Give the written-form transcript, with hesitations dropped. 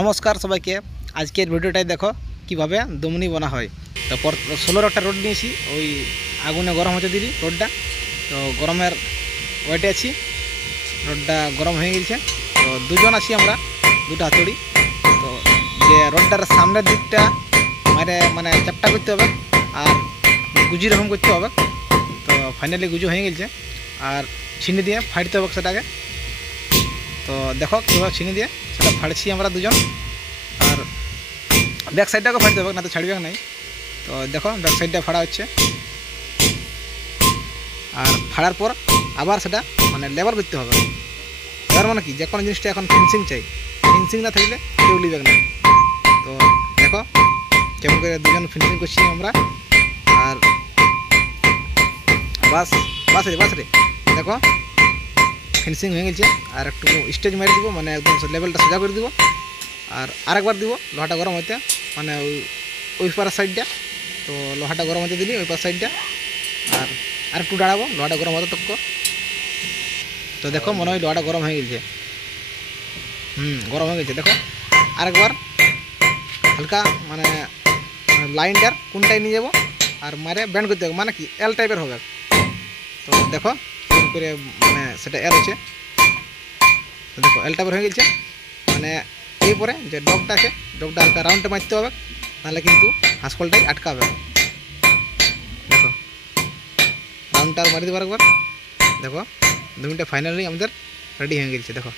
নমস্কার সবাইকে। আজকের ভিডিওটাই দেখো কিভাবে দমনি বানা হয়। তো 16 একটা রোড নিয়েছি, ওই আগুনে গরম হতে দিলি রোডটা। তো গরমের ওয়েটে আছি, রোডটা গরম হয়ে গেছে। তো দুজন আছি আমরা, দুটো হাতুড়ি। তো যে রোডটার সামনের দিকটা মানে চ্যাপটা করতে হবে আর গুজি রকম করতে হবে। তো ফাইনালি গুজু হয়ে গেছে আর ছিনি দিয়ে ফাটতে হবে সেটাকে। তো দেখো কীভাবে ছিনি দিয়ে সেটা ফাড়ছি আমরা দুজন। আর ব্যাক সাইডটাকে ফাড়তে হবে, না তো ছাড়বে নাই। তো দেখো ব্যাক সাইডটা ফাড়া হচ্ছে, আর ফাড়ার পর আবার সেটা মানে লেবার করতে হবে। এবার মানে কি, যে কোনো জিনিসটা এখন ফিনিশিং চাই, ফিনিশিং না থাকলে কেউ লিবে না। তো দেখো কেমন করে দুজন ফিনিশিং করছি আমরা। আর বাস রে দেখো ফিনিশিং হয়ে গেছে। আর একটু স্টেজ মেরে দিব, মানে একদম লেভেলটা সোজা করে দিব। আর আরেকবার দিব লোহাটা গরম হইতে, মানে ওই পার সাইডটা। তো লোহাটা গরম হতে দিলি ওই পার সাইডটা, আর একটু দাঁড়াবো লোহাটা গরম হতে তক্ক। তো দেখো মনে হয় লোহাটা গরম হয়ে গেছে। গরম হয়ে গেছে। দেখো আরেকবার হালকা মানে লাইনটার কোনটাই নিয়ে যাবো আর মারে ব্যান্ড করতে হবে, মানে কি এল টাইপের হবে। তো দেখো কেমন করে মানে সেটা এল হচ্ছে। তো দেখো এল টাইপের হয়ে গেছে। মানে এরপরে যে ডগটা আছে, ডগটা হালকা রাউন্ডে মারতে হবে, নাহলে কিন্তু হাঁসকলটাই আটকাবে। দেখো রাউন্ডটা আর মারি দেবো একবার। দেখো 2 মিনিটে ফাইনালি আমাদের রেডি হয়ে গেছে। দেখো